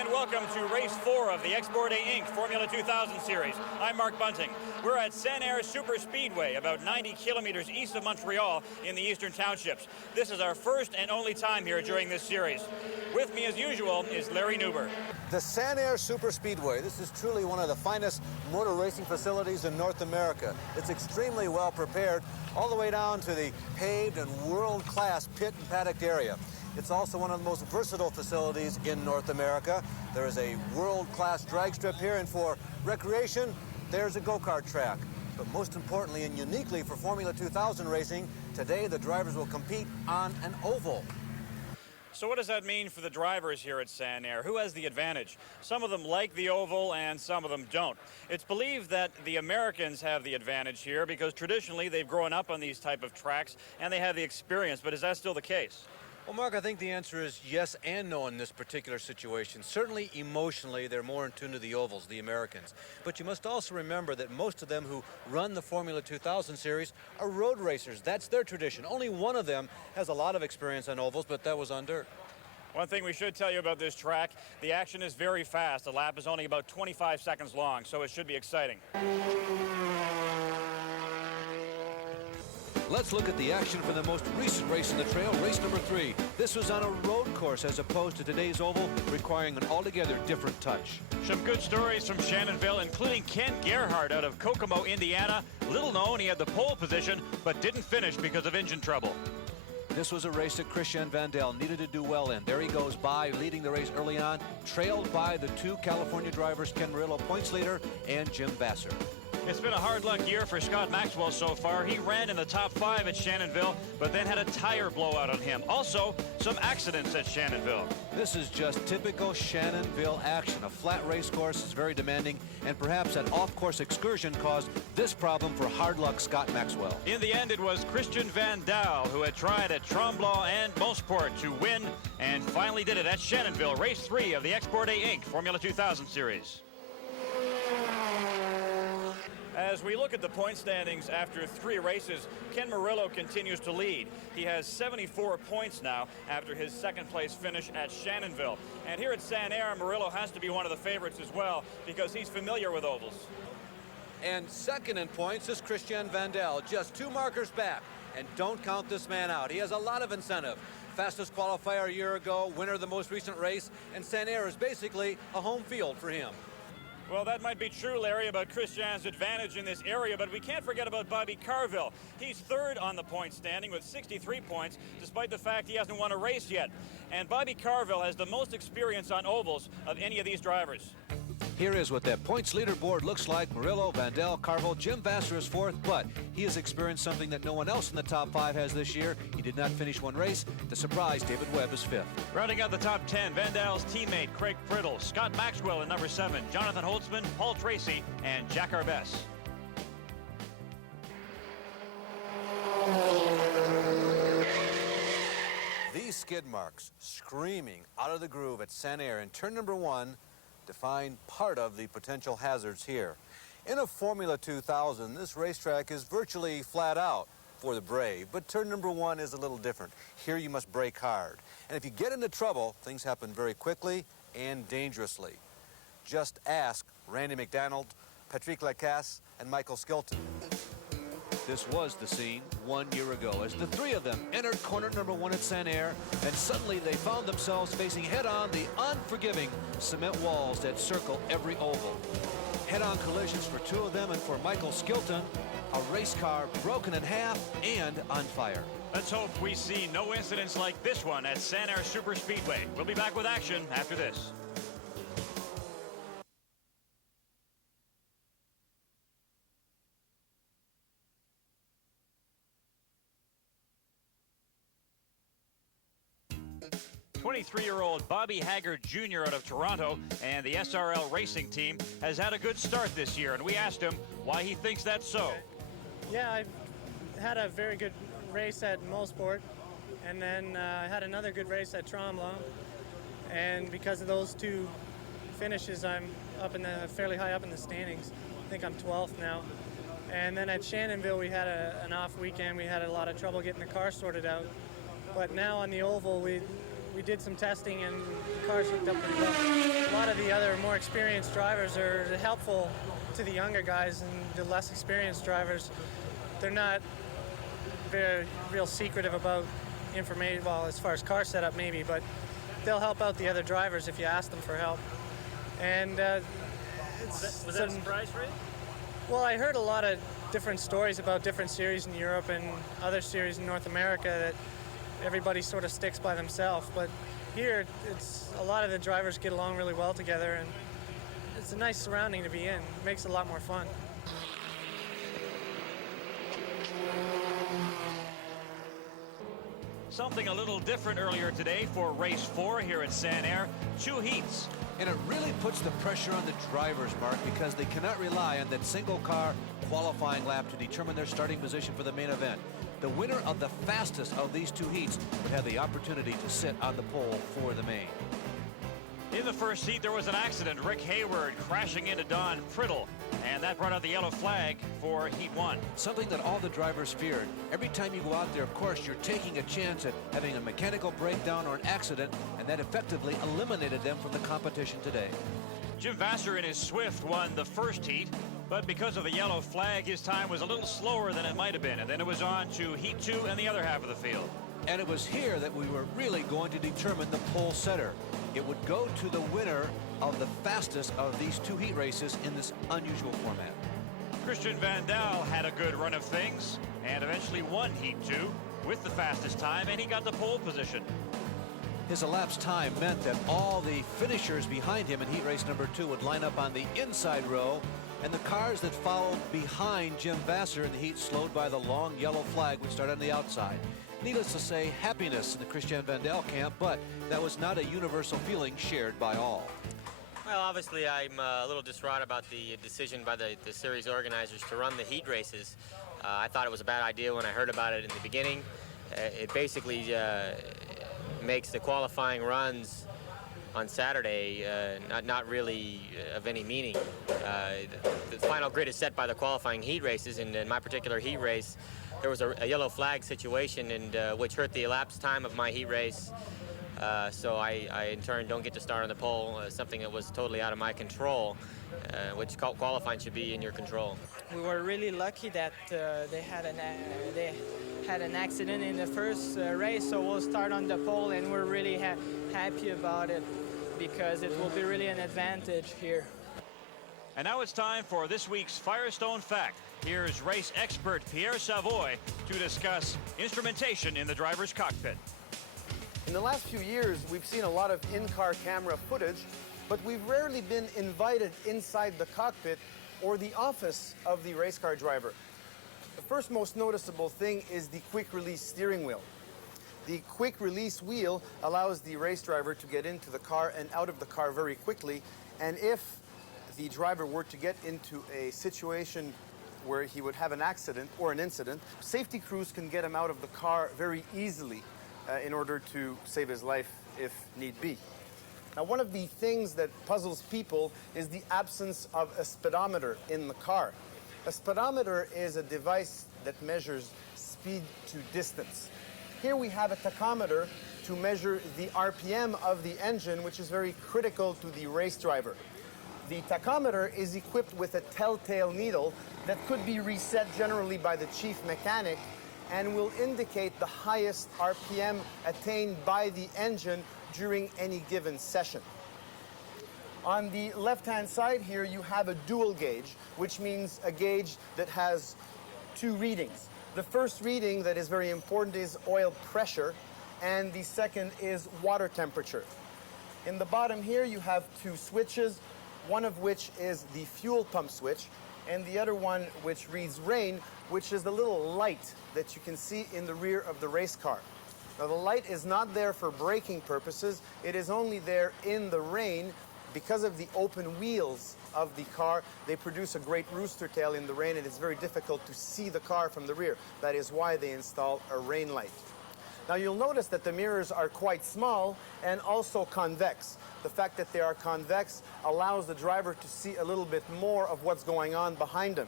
and welcome to Race 4 of the Export A Inc. Formula 2000 Series. I'm Mark Bunting. We're at Sanair Super Speedway, about 90 kilometers east of Montreal in the Eastern Townships. This is our first and only time here during this series. With me, as usual, is Larry Newber. The Sanair Super Speedway. This is truly one of the finest motor racing facilities in North America. It's extremely well prepared, all the way down to the paved and world-class pit and paddock area. It's also one of the most versatile facilities in North America. There is a world-class drag strip here, and for recreation, there's a go-kart track. But most importantly and uniquely for Formula 2000 racing, today the drivers will compete on an oval. So what does that mean for the drivers here at Sanair? Who has the advantage? Some of them like the oval and some of them don't. It's believed that the Americans have the advantage here because traditionally they've grown up on these type of tracks and they have the experience, but is that still the case? Well, Mark, I think the answer is yes and no in this particular situation. Certainly emotionally, they're more in tune to the ovals, the Americans. But you must also remember that most of them who run the Formula 2000 series are road racers. That's their tradition. Only one of them has a lot of experience on ovals, but that was on dirt. One thing we should tell you about this track, the action is very fast. The lap is only about 25 seconds long, so it should be exciting. Let's look at the action from the most recent race in the trail, race number 3. This was on a road course as opposed to today's oval, requiring an altogether different touch. Some good stories from Shannonville, including Ken Gerhardt out of Kokomo, Indiana. Little known, he had the pole position, but didn't finish because of engine trouble. This was a race that Christian Vandel needed to do well in. There he goes by, leading the race early on, trailed by the two California drivers, Ken Murillo, points leader, and Jim Vasser. It's been a hard luck year for Scott Maxwell so far. He ran in the top 5 at Shannonville, but then had a tire blowout on him. Also, some accidents at Shannonville. This is just typical Shannonville action. A flat race course is very demanding, and perhaps an off-course excursion caused this problem for hard luck Scott Maxwell. In the end, it was Christian Vandel who had tried at Tremblant and Mosport to win, and finally did it at Shannonville, race 3 of the Export A Inc. Formula 2000 Series. As we look at the point standings after 3 races, Ken Murillo continues to lead. He has 74 points now after his second place finish at Shannonville. And here at Sanair, Murillo has to be one of the favorites as well because he's familiar with ovals. And second in points is Christian Vandel, just 2 markers back. And don't count this man out. He has a lot of incentive. Fastest qualifier a year ago, winner of the most recent race, and Sanair is basically a home field for him. Well, that might be true, Larry, about Christian's advantage in this area, but we can't forget about Bobby Carville. He's 3rd on the point standing with 63 points, despite the fact he hasn't won a race yet. And Bobby Carville has the most experience on ovals of any of these drivers. Here is what that points leaderboard looks like. Murillo, Vandel, Carville, Jim Vasser is 4th, but he has experienced something that no one else in the top 5 has this year. He did not finish one race. The surprise, David Webb is 5th. Rounding out the top 10, Vandel's teammate Craig Priddle, Scott Maxwell in number 7, Jonathan Holtzman, Paul Tracy, and Jack Arbess. These skid marks screaming out of the groove at Sanair in turn number 1 define part of the potential hazards here. In a Formula 2000, this racetrack is virtually flat out for the brave, but turn number 1 is a little different. Here you must brake hard. And if you get into trouble, things happen very quickly and dangerously. Just ask Randy McDonald, Patrick Lacasse, and Michael Skilton. This was the scene 1 year ago as the 3 of them entered corner number 1 at Sanair, and suddenly they found themselves facing head-on the unforgiving cement walls that circle every oval. Head-on collisions for 2 of them, and for Michael Skilton, a race car broken in half and on fire. Let's hope we see no incidents like this one at Sanair Super Speedway. We'll be back with action after this. '23-year-old Bobby Haggard Jr. out of Toronto and the SRL racing team has had a good start this year, and we asked him why he thinks that's so. Yeah, I've had a very good race at Mosport, and then I had another good race at Tremblant, and because of those 2 finishes, I'm up in the fairly high up in the standings. I think I'm 12th now. And then at Shannonville, we had an off weekend. We had a lot of trouble getting the car sorted out. But now on the oval, we we did some testing and the cars hooked up pretty well. A lot of the other more experienced drivers are helpful to the younger guys, and the less experienced drivers, they're not very real secretive about information, well, as far as car setup maybe, but they'll help out the other drivers if you ask them for help. And Was that a surprise for you? well, I heard a lot of different stories about different series in Europe and other series in North America that everybody sort of sticks by themselves, but here it's a lot of the drivers get along really well together, and it's a nice surrounding to be in. It makes it a lot more fun. Something a little different earlier today for race 4 here at Sanair. 2 heats. And it really puts the pressure on the drivers, Mark, because they cannot rely on that single car qualifying lap to determine their starting position for the main event. The winner of the fastest of these 2 heats would have the opportunity to sit on the pole for the main. In the first heat, there was an accident. Rick Hayward crashing into Don Priddle, and that brought out the yellow flag for Heat 1. Something that all the drivers feared. Every time you go out there, of course, you're taking a chance at having a mechanical breakdown or an accident, and that effectively eliminated them from the competition today. Jim Vasser in his Swift won the first heat, but because of a yellow flag, his time was a little slower than it might have been, and then it was on to Heat 2 and the other half of the field. And it was here that we were really going to determine the pole setter. It would go to the winner of the fastest of these 2 heat races in this unusual format. Christian Van Dal had a good run of things and eventually won Heat 2 with the fastest time, and he got the pole position. His elapsed time meant that all the finishers behind him in heat race number 2 would line up on the inside row, and the cars that followed behind Jim Vasser in the heat slowed by the long yellow flag would start on the outside. Needless to say, happiness in the Christian Van Dal camp, but that was not a universal feeling shared by all. Well, obviously, I'm a little distraught about the decision by the series organizers to run the heat races. I thought it was a bad idea when I heard about it in the beginning. It basically makes the qualifying runs on Saturday not really of any meaning. The final grid is set by the qualifying heat races, and in my particular heat race, there was a yellow flag situation, and which hurt the elapsed time of my heat race. So I, in turn, don't get to start on the pole, something that was totally out of my control, which qualifying should be in your control. We were really lucky that they had an accident in the first race, so we'll start on the pole, and we're really happy about it because it will be really an advantage here. And now it's time for this week's Firestone Fact. Here's race expert Pierre Savoy to discuss instrumentation in the driver's cockpit. In the last few years, we've seen a lot of in-car camera footage, but we've rarely been invited inside the cockpit or the office of the race car driver. The first most noticeable thing is the quick-release steering wheel. The quick-release wheel allows the race driver to get into the car and out of the car very quickly, and if the driver were to get into a situation where he would have an accident or an incident, safety crews can get him out of the car very easily in order to save his life if need be. Now, one of the things that puzzles people is the absence of a speedometer in the car. A speedometer is a device that measures speed to distance. Here we have a tachometer to measure the RPM of the engine, which is very critical to the race driver. The tachometer is equipped with a telltale needle that could be reset generally by the chief mechanic and will indicate the highest RPM attained by the engine during any given session. On the left-hand side here, you have a dual gauge, which means a gauge that has 2 readings. The first reading that is very important is oil pressure, and the second is water temperature. In the bottom here, you have 2 switches, one of which is the fuel pump switch, and the other one which reads rain, which is the little light that you can see in the rear of the race car. Now, the light is not there for braking purposes. It is only there in the rain because of the open wheels of the car. They produce a great rooster tail in the rain, and it's very difficult to see the car from the rear. That is why they install a rain light. Now, you'll notice that the mirrors are quite small and also convex. The fact that they are convex allows the driver to see a little bit more of what's going on behind him.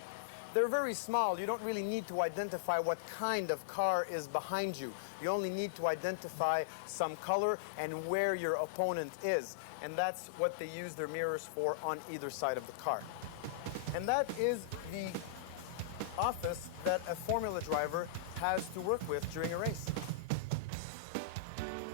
They're very small. You don't really need to identify what kind of car is behind you. You only need to identify some color and where your opponent is. And that's what they use their mirrors for on either side of the car. And that is the office that a Formula driver has to work with during a race.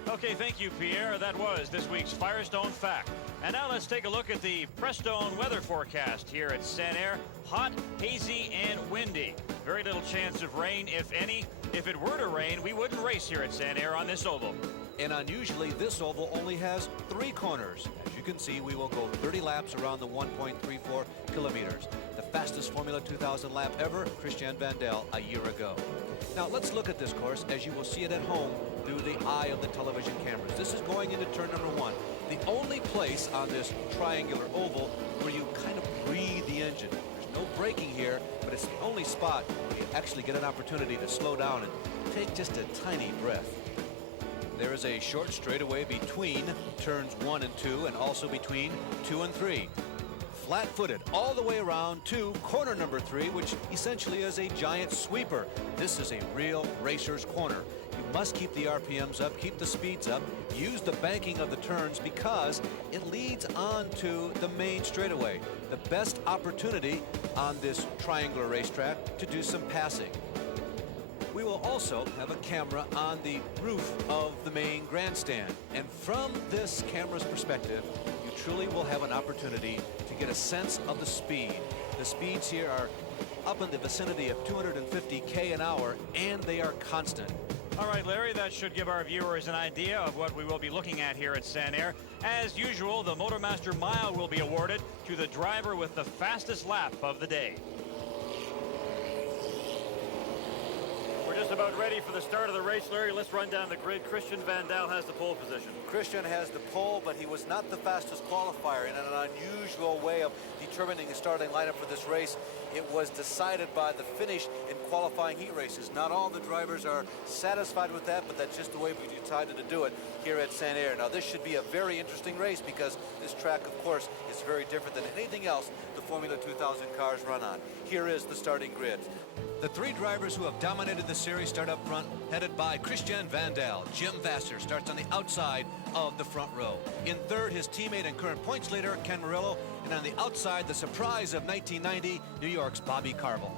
Okay, thank you, Pierre. That was this week's Firestone Fact. And now let's take a look at the Prestone weather forecast here at Sanair. Hot, hazy, and windy. Very little chance of rain, if any. If it were to rain, we wouldn't race here at Sanair on this oval. And unusually, this oval only has 3 corners. As you can see, we will go 30 laps around the 1.34 kilometers. The fastest Formula 2000 lap ever, Christian Vandel, a year ago. Now, let's look at this course as you will see it at home through the eye of the television cameras. This is going into turn number 1. The only place on this triangular oval where you kind of breathe the engine. There's no braking here, but it's the only spot where you actually get an opportunity to slow down and take just a tiny breath. There is a short straightaway between turns 1 and 2, and also between 2 and 3. Flat-footed all the way around to corner number 3, which essentially is a giant sweeper. This is a real racer's corner. You must keep the RPMs up, keep the speeds up, use the banking of the turns because it leads on to the main straightaway. The best opportunity on this triangular racetrack to do some passing. We will also have a camera on the roof of the main grandstand. And from this camera's perspective, you truly will have an opportunity to get a sense of the speed. The speeds here are up in the vicinity of 250 an hour, and they are constant. All right, Larry, that should give our viewers an idea of what we will be looking at here at Sanair. As usual, the Motormaster Mile will be awarded to the driver with the fastest lap of the day. We're just about ready for the start of the race, Larry. Let's run down the grid. Christian Vandel has the pole position. Christian has the pole, but he was not the fastest qualifier. In an unusual way of determining the starting lineup for this race, it was decided by the finish in qualifying heat races. Not all the drivers are satisfied with that, but that's just the way we decided to do it here at Sanair. Now, this should be a very interesting race because this track, of course, is very different than anything else the Formula 2000 cars run on. Here is the starting grid. The 3 drivers who have dominated the series start up front, headed by Christian Vandel. Jim Vasser starts on the outside of the front row. In third, his teammate and current points leader, Ken Murillo. And on the outside, the surprise of 1990, New York's Bobby Carville.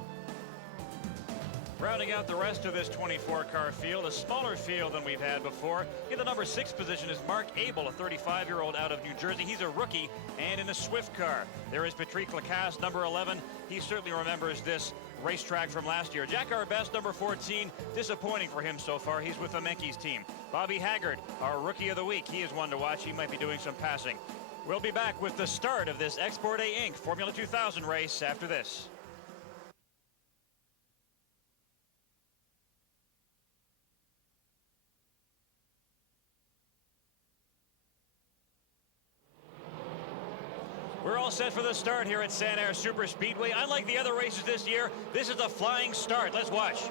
Rounding out the rest of this 24-car field, a smaller field than we've had before. In the number 6 position is Mark Abel, a 35-year-old out of New Jersey. He's a rookie and in a Swift car. There is Patrick Lacasse, number 11. He certainly remembers this racetrack from last year. Jack Arbest, number 14. Disappointing for him so far. He's with the Menkes team. Bobby Haggard, our Rookie of the Week. He is one to watch. He might be doing some passing. We'll be back with the start of this Export A Inc. Formula 2000 race after this. We're all set for the start here at Sanair Super Speedway. Unlike the other races this year, this is a flying start. Let's watch.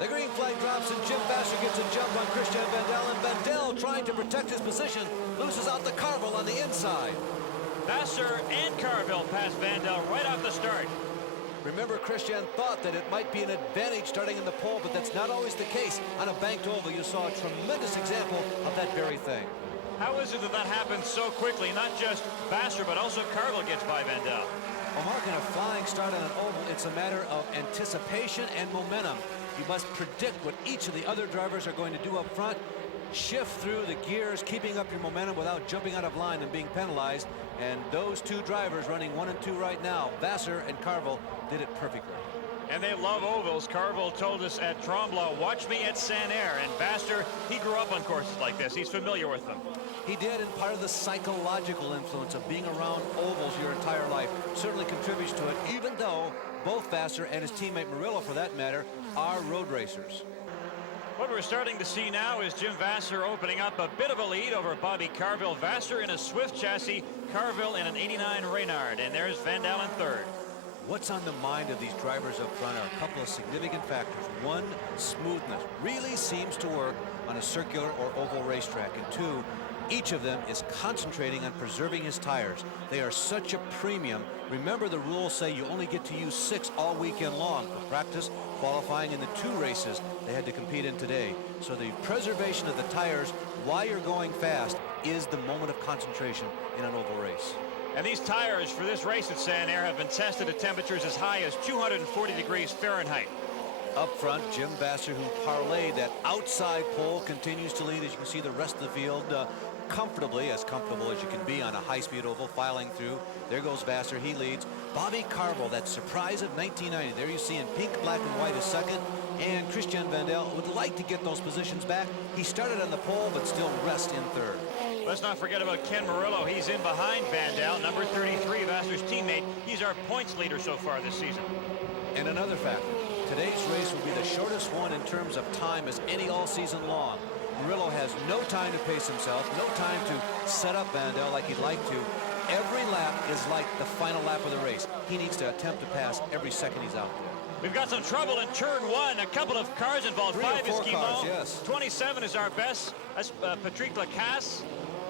The green flag drops and Jim Vasser gets a jump on Christian Vandel, and Vandel, trying to protect his position, loses out to Carville on the inside. Vasser and Carville pass Vandel right off the start. Remember, Christian thought that it might be an advantage starting in the pole, but that's not always the case. On a banked oval, you saw a tremendous example of that very thing. How is it that that happens so quickly? Not just Vasser, but also Carville gets by Vandel. Well, Mark, in a flying start on an oval, it's a matter of anticipation and momentum. You must predict what each of the other drivers are going to do up front, shift through the gears, keeping up your momentum without jumping out of line and being penalized. And those 2 drivers running 1 and 2 right now, Vasser and Carville, did it perfectly. And they love ovals. Carville told us at Tremblant, watch me at Sanair. And Vasser, he grew up on courses like this. He's familiar with them. He did, and part of the psychological influence of being around ovals your entire life certainly contributes to it, even though both Vasser and his teammate Murillo, for that matter, are road racers. What we're starting to see now is Jim Vasser opening up a bit of a lead over Bobby Carville. Vasser in a Swift chassis, Carville in an 89 Reynard, and there's Vandel in third. What's on the mind of these drivers up front are a couple of significant factors. One, smoothness really seems to work on a circular or oval racetrack. And 2, Each of them is concentrating on preserving his tires. They are such a premium. Remember, the rules say you only get to use 6 all weekend long for practice, qualifying, in the 2 races they had to compete in today. So the preservation of the tires while you're going fast is the moment of concentration in an oval race. And these tires for this race at Sanair have been tested at temperatures as high as 240 degrees Fahrenheit. Up front, Jim Vasser, who parlayed that outside pole, continues to lead. As you can see, the rest of the field comfortably, as comfortable as you can be on a high-speed oval, filing through. There goes Vasser, he leads. Bobby Carville, that surprise of 1990. There you see in pink, black, and white is second. And Christian Vandel would like to get those positions back. He started on the pole, but still rests in third. Let's not forget about Ken Murillo. He's in behind Vandal, number 33, Vasser's teammate. He's our points leader so far this season. And another factor, today's race will be the shortest one in terms of time as any all season long. Murillo has no time to pace himself, no time to set up Vandal like he'd like to. Every lap is like the final lap of the race. He needs to attempt to pass every second he's out there. We've got some trouble in turn 1. A couple of cars involved. 5 is Guimont. Yes. 27 is our best. That's Patrick Lacasse.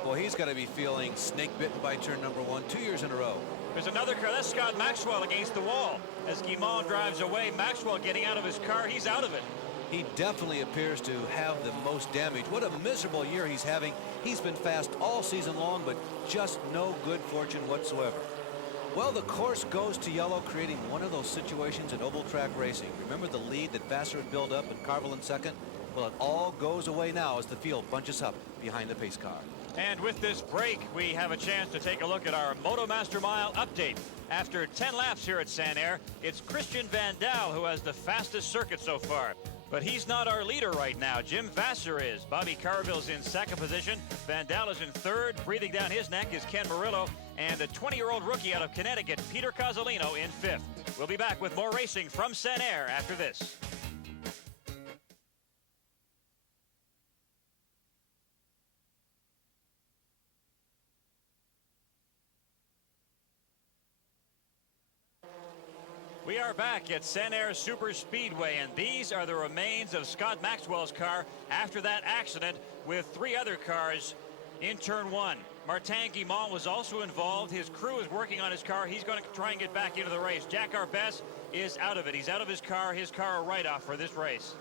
Well, he's got to be feeling snake bitten by turn number 1 2 years in a row. There's another car. That's Scott Maxwell against the wall. As Guimont drives away, Maxwell getting out of his car. He's out of it. He definitely appears to have the most damage. What a miserable year he's having. He's been fast all season long, but just no good fortune whatsoever. Well, the course goes to yellow, creating one of those situations in oval track racing. Remember the lead that Vasser had built up and Carville in second? Well, it all goes away now as the field bunches up behind the pace car. And with this break, we have a chance to take a look at our MotoMaster Mile update. After 10 laps here at Sanair, it's Christian Vandal who has the fastest circuit so far. But he's not our leader right now. Jim Vasser is. Bobby Carville's in second position. Vandal is in third. Breathing down his neck is Ken Murillo. And a 20-year-old rookie out of Connecticut, Peter Cozzolino, in fifth. We'll be back with more racing from Sanair after this. We are back at Sanair Super Speedway, and these are the remains of Scott Maxwell's car after that accident with 3 other cars in turn 1. Martin Guimont was also involved. His crew is working on his car. He's going to try and get back into the race. Jack Arbess is out of it. He's out of his car a write-off for this race.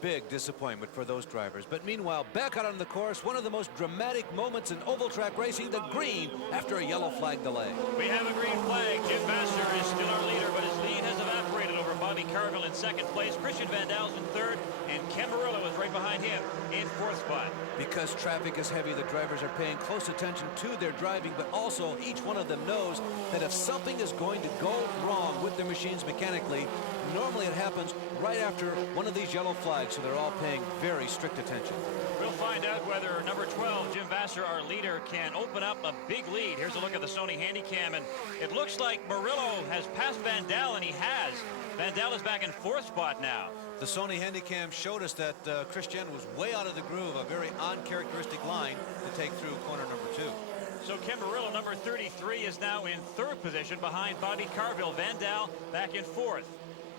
Big disappointment for those drivers. But meanwhile, back out on the course, one of the most dramatic moments in oval track racing, the green after a yellow flag delay. We have a green flag. Jim Vasser is still our leader, but his lead has evaporated over Bobby Carville in second place. Christian Vandal's in third, and Ken Murillo is right behind him in fourth spot. Because traffic is heavy, the drivers are paying close attention to their driving, but also each one of them knows that if something is going to go wrong with their machines mechanically, normally it happens right after one of these yellow flags, so they're all paying very strict attention. We'll find out whether number 12, Jim Vasser, our leader, can open up a big lead. Here's a look at the Sony Handycam, and it looks like Murillo has passed Vandal, and he has. Vandal is back in fourth spot now. The Sony Handycam showed us that Christian was way out of the groove, a very uncharacteristic line to take through corner number 2. So Ken Murillo, number 33, is now in third position behind Bobby Carville. Vandal back in fourth.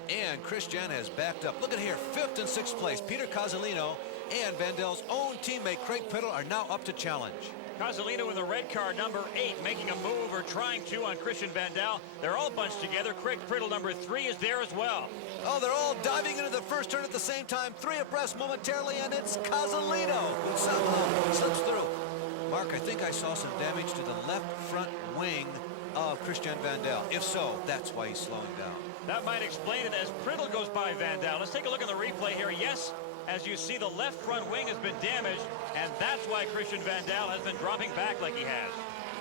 And Christian has backed up. Look at here, 5th and 6th place. Peter Cozzolino and Vandal's own teammate Craig Priddle are now up to challenge. Cozzolino in the red car, number 8, making a move or trying to on Christian Vandal. They're all bunched together. Craig Priddle, number 3, is there as well. Oh, they're all diving into the first turn at the same time. 3 abreast momentarily, and it's Cozzolino who somehow slips through. Mark, I think I saw some damage to the left front wing of Christian Vandal. If so, that's why he's slowing down. That might explain it as Priddle goes by Vandal. Let's take a look at the replay here. Yes, as you see, the left front wing has been damaged, and that's why Christian Vandal has been dropping back like he has.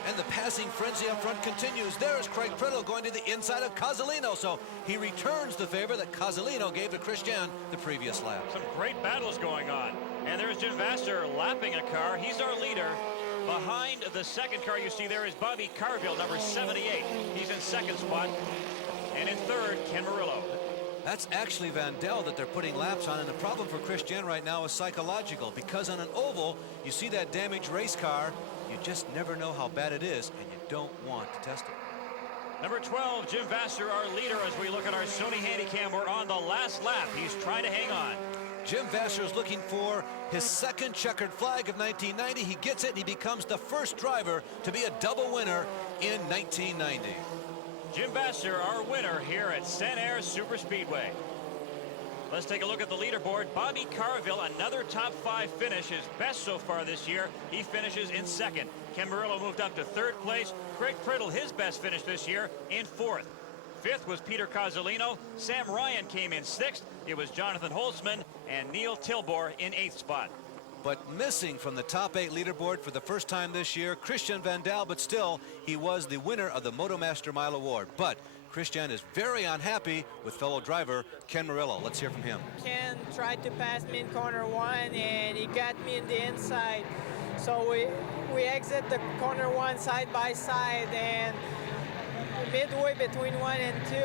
And the passing frenzy up front continues. There's Craig Priddle going to the inside of Cozzolino, so he returns the favor that Cozzolino gave to Christian the previous lap. Some great battles going on. And there's Jim Vasser lapping a car. He's our leader. Behind the second car you see there is Bobby Carville, number 78. He's in second spot. And in third, Ken Murillo. That's actually Vandal that they're putting laps on, and the problem for Christian right now is psychological, because on an oval, you see that damaged race car, you just never know how bad it is, and you don't want to test it. Number 12, Jim Vasser, our leader, as we look at our Sony Handycam. We're on the last lap. He's trying to hang on. Jim Vasser is looking for his second checkered flag of 1990. He gets it, and he becomes the first driver to be a double winner in 1990. Jim Vasser, our winner here at Sanair Superspeedway. Let's take a look at the leaderboard. Bobby Carville, another top 5 finish, his best so far this year. He finishes in 2nd. Ken Murillo moved up to 3rd place. Craig Priddle, his best finish this year, in 4th. 5th was Peter Cozzolino. Sam Ryan came in 6th. It was Jonathan Holtzman and Neil Tilbor in 8th spot. But missing from the top 8 leaderboard for the first time this year, Christian Van Dal, but still, he was the winner of the Motomaster Mile Award. But Christian is very unhappy with fellow driver Ken Murillo. Let's hear from him. Ken tried to pass me in corner 1 and he got me in the inside. So we exit the corner 1 side by side, and midway between 1 and 2,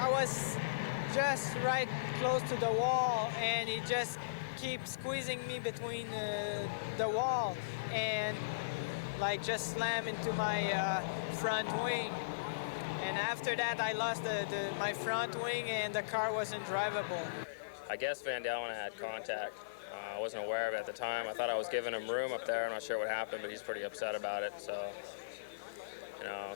I was just right close to the wall, and he just keeps squeezing me between the wall and like just slam into my front wing. And after that, I lost my front wing, and the car wasn't drivable. I guess Van Dalen had contact. I wasn't aware of it at the time. I thought I was giving him room up there. I'm not sure what happened, but he's pretty upset about it. So, you know,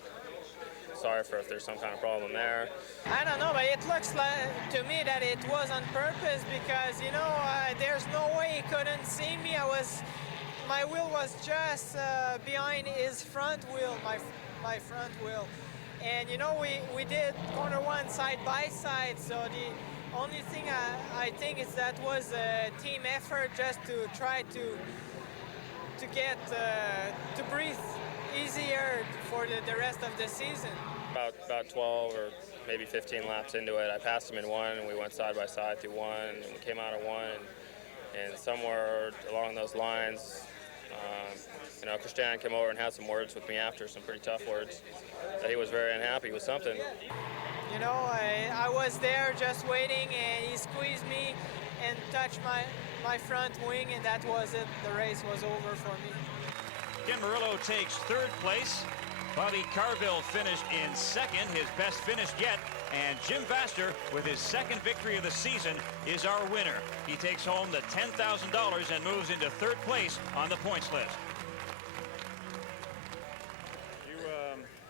sorry for if there's some kind of problem there. I don't know, but it looks like to me that it was on purpose, because, you know, there's no way he couldn't see me. My wheel was just behind his front wheel, my front wheel. And, you know, we did corner 1 side by side, so the only thing I think is that was a team effort, just to try to get to breathe easier for the rest of the season. About 12 or maybe 15 laps into it, I passed him in 1, and we went side by side through 1, and we came out of 1, and somewhere along those lines, you know, Christian came over and had some words with me after, some pretty tough words, that he was very unhappy with something. You know, I was there just waiting, and he squeezed me and touched my front wing, and that was it. The race was over for me. Ken Murillo takes 3rd place. Bobby Carville finished in 2nd, his best finish yet. And Jim Vasser, with his 2nd victory of the season, is our winner. He takes home the $10,000 and moves into 3rd place on the points list. You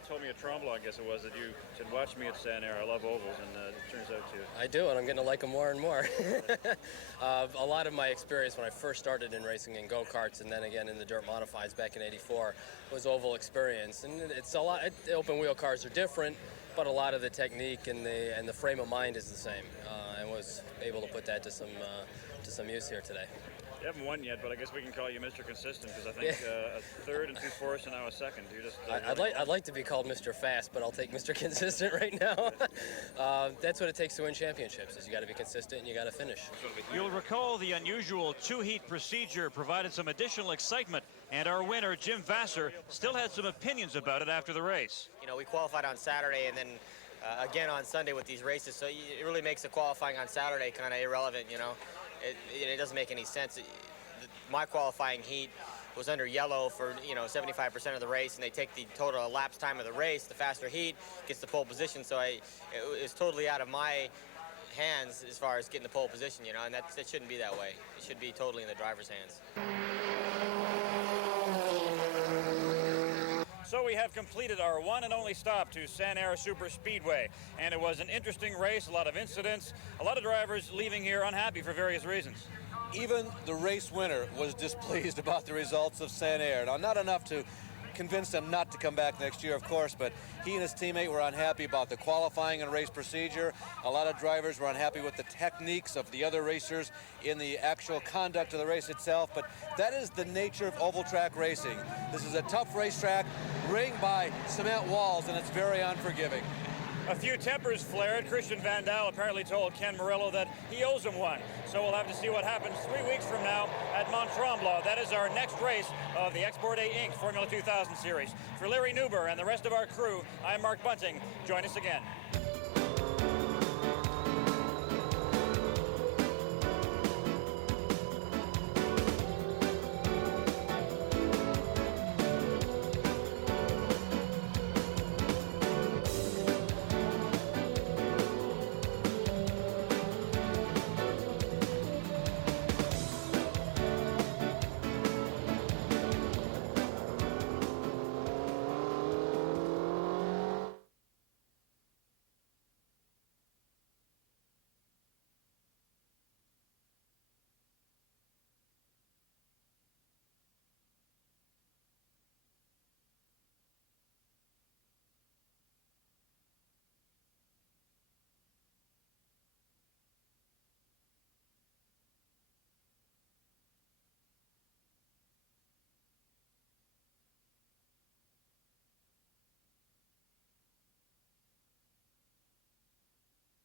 told me at Tremblant, I guess it was, that you should watch me at Sanair. I love ovals, and it turns out to. I do, and I'm getting to like them more and more. A lot of my experience when I first started in racing in go-karts, and then again in the dirt modifieds back in '84, was oval experience. And it's a lot. The open wheel cars are different, but a lot of the technique and the frame of mind is the same. And was able to put that to some use here today. You haven't won yet, but I guess we can call you Mr. Consistent, because I think a 3rd and 2 fourths, and now a 2nd. You just. I'd like to be called Mr. Fast, but I'll take Mr. Consistent right now. That's what it takes to win championships. Is you got to be consistent and you got to finish. You'll recall the unusual 2-heat procedure provided some additional excitement, and our winner, Jim Vasser, still had some opinions about it after the race. You know, we qualified on Saturday, and then again on Sunday with these races, so it really makes the qualifying on Saturday kind of irrelevant, you know. It doesn't make any sense. My qualifying heat was under yellow for, you know, 75% of the race, and they take the total elapsed time of the race. The faster heat gets the pole position, so it's totally out of my hands as far as getting the pole position, you know, and that shouldn't be that way. It should be totally in the driver's hands. So we have completed our one and only stop to Sanair Superspeedway, and it was an interesting race, a lot of incidents, a lot of drivers leaving here unhappy for various reasons. Even the race winner was displeased about the results of Sanair. Now, not enough to convince them not to come back next year, of course, but he and his teammate were unhappy about the qualifying and race procedure. A lot of drivers were unhappy with the techniques of the other racers in the actual conduct of the race itself, but that is the nature of oval track racing. This is a tough racetrack, ringed by cement walls, and it's very unforgiving. A few tempers flared. Christian Van Dal apparently told Ken Murillo that he owes him one. So we'll have to see what happens 3 weeks from now at Mont-Tremblant. That is our next race of the Export A Inc. Formula 2000 Series. For Larry Newber and the rest of our crew, I'm Mark Bunting. Join us again.